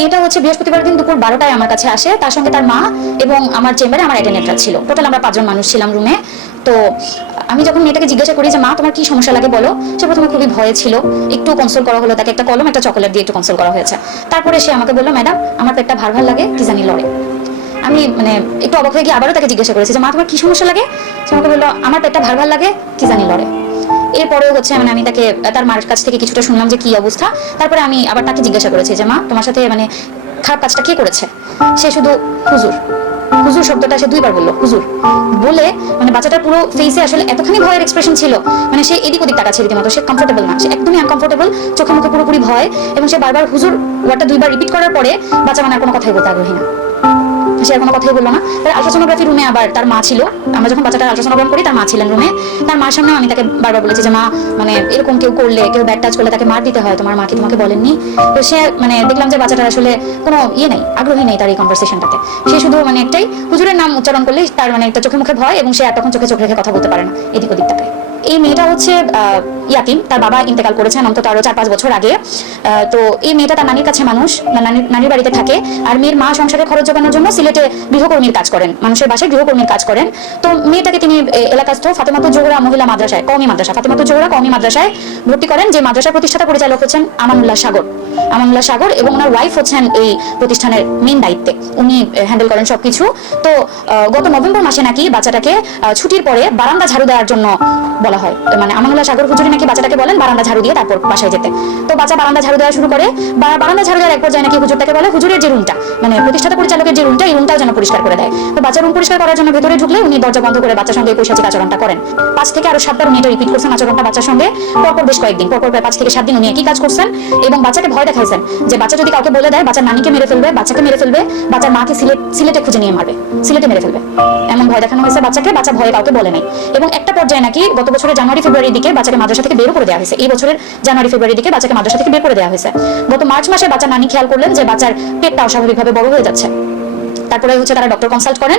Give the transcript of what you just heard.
মেয়েটা হচ্ছে বৃহস্পতিবার দিন দুপুর 12টায় আমার কাছে আসে, তার সঙ্গে তার মা এবং আমার চেম্বারে আমার অ্যাটেন্ডেন্টরা ছিল। টোটাল আমরা 5 জন মানুষ ছিলাম রুমে। তো আমি যখন মেয়েটাকে জিজ্ঞাসা করি যে মা তোমার কি সমস্যা লাগে বলো, সে প্রথমে খুবই ভয়ে ছিল। একটু কনসোল করা হলো, তাকে একটা কলম একটা চকোলেট দিয়ে একটু কনসোল করা হয়েছে। তারপরে সে আমাকে বললো ম্যাডাম আমার পেটটা ভার ভার লাগে, কি জানি লড়ে। আমি একটু অবাক হয়ে গিয়ে আবারও তাকে জিজ্ঞাসা করেছি যে মা তোমার কি সমস্যা লাগে। সে আমাকে বললো আমার পেটটা ভার ভার লাগে, কি জানি লড়ে। এরপরেও হচ্ছে আমি তাকে তার মার কাছ থেকে কিছুটা শুনলাম যে কি অবস্থা। তারপরে আমি আবার তাকে জিজ্ঞাসা করেছি যে মা তোমার সাথে খারাপ কাজটা কে করেছে। সে শুধু হুজুর হুজুর শব্দটা সে 2বার বললো, হুজুর বলে বাচ্চাটার পুরো ফেসে আসলে এতখানি ভয়ের এক্সপ্রেশন ছিল, সে এদিক ওদিক তাকাচ্ছে রীতিমতো। সে কমফোর্টেবল না, সে একদমই আনকমফোর্টেবল, চোখে মুখে পুরোপুরি ভয়। এবং সে বারবার হুজুর ওয়ার্ডটা 2বার রিপিট করার পরে বাচ্চা আর কোনো কথাই বলতে আগ্রহী না, সে আর কোনো কথাই বললো না। তার আলট্রাসোনোগ্রাফি রুমে আবার তার মা ছিল। আমরা যখন বাচ্চাটার আলট্রাসোনোগ্রাফি করি তার মা ছিলেন রুমে। তার মার সামনেও আমি তাকে বারবার বলেছি যে মা এরকম কেউ করলে, কেউ ব্যাড টাচ করলে তাকে মার দিতে হয়, তোমার মা কি তোমাকে বলেননি? তো সে দেখলাম যে বাচ্চাটার আসলে কোনো নেই, আগ্রহী নেই তার এই কনভারসেশনটাতে। সে শুধু একটাই হুজুরের নাম উচ্চারণ করলেই তার একটা চোখে মুখে ভয়, এবং সে আর তখন চোখে চোখ রেখে কথা বলতে পারে না, এদিক ওদিক তাকায়। এই মেয়েটা হচ্ছে ইয়াতিম, তার বাবা ইন্তেকাল করেছেন অন্তত আরো 4-5 বছর আগে। তো এই মেয়েটা তার নানির কাছে মানুষ, নানির বাড়িতে থাকে। আর মেয়ের মা সংসারের খরচ জোগানোর জন্য সিলেটে গৃহকর্মীর কাজ করেন, মানুষের বাসায় গৃহকর্মীর কাজ করেন। তো মেয়েটাকে তিনি এলাকাস্থ ফাতেমাতুজ জোহরা মহিলা মাদ্রাসায়, কওমি মাদ্রাসা, ফাতেমাতুজ জোহরা কওমি মাদ্রাসায় ভর্তি করেন। যে মাদ্রাসার প্রতিষ্ঠাতা পরিচালক হচ্ছেন আমানুল্লাহ সাগর, এবং ওনার ওয়াইফ হচ্ছেন এই প্রতিষ্ঠানের মেইন দায়িত্বে, উনি হ্যান্ডেল করেন সবকিছু। তো গত নভেম্বর মাসে নাকি বাচ্চাটাকে ছুটির পরে বারান্দা ঝাড়ু দেওয়ার জন্য বলা হয়। আমানুল্লাহ সাগর হুজুরি নাকি বাচ্চাটাকে বলেন বারান্দা ঝাড়ু দিয়ে তারপর বাসায় যেতে। তো বাচ্চা বারান্দা ঝাড়ু দেওয়া শুরু করে। বারান্দা ঝাড়ু দেওয়ার এক পর্যায়ে নাকি হুজুরটাকে বলে হুজুরের যে রুমটা, প্রতিষ্ঠাতা পরিচালকের যে রুমটা, এই রুমটাও যেন পরিষ্কার করে দেয়। তো বাচ্চা রুম পরিষ্কার করার জন্য ভেতরে ঢুকলে উনি দরজা বন্ধ করে বাচ্চার সঙ্গে পৈশাচিক আচরণটা করেন। 5 থেকে আরো 7বার উনি এটা রিপিট করছেন আচরণটা বাচ্চার সঙ্গে, পরপর বেশ কয়েকদিন, পরপর প্রায় 5 থেকে 7 দিন উনি একই কাজ করছেন। এবং বাচ্চাকে ভয় দেখাইছেন যে বাচ্চা যদি কাউকে বলে দেয় বাচ্চার নানিকে মেরে ফেলবে, বাচ্চাকে মেরে ফেলবে, বাচ্চার মাকে সিলেটে খুঁজে নিয়ে মারবে, সিলেটে মেরে ফেলবে, এমন ভয় দেখানো হয়েছে বাচ্চাকে। বাচ্চা ভয়ে কাউকে বলে নাই। এবং একটা পর্যায়ে নাকি গত বছরের জানুয়ারি-ফেব্রুয়ারির দিকে বাচ্চাকে মাদ্রাসা থেকে বের করে দেওয়া হয়েছে। এই বছরের জানুয়ারি-ফেব্রুয়ারির দিকে বাচ্চাকে মাদ্রাসা থেকে বের করে দেওয়া হয়েছে। গত মার্চ মাসে বাচ্চার নানি খেয়াল করলেন যে বাচ্চার পেটটা অস্বাভাবিকভাবে বড় হয়ে যাচ্ছে। তারপরে হচ্ছে তারা ডক্টর কনসাল্ট করেন।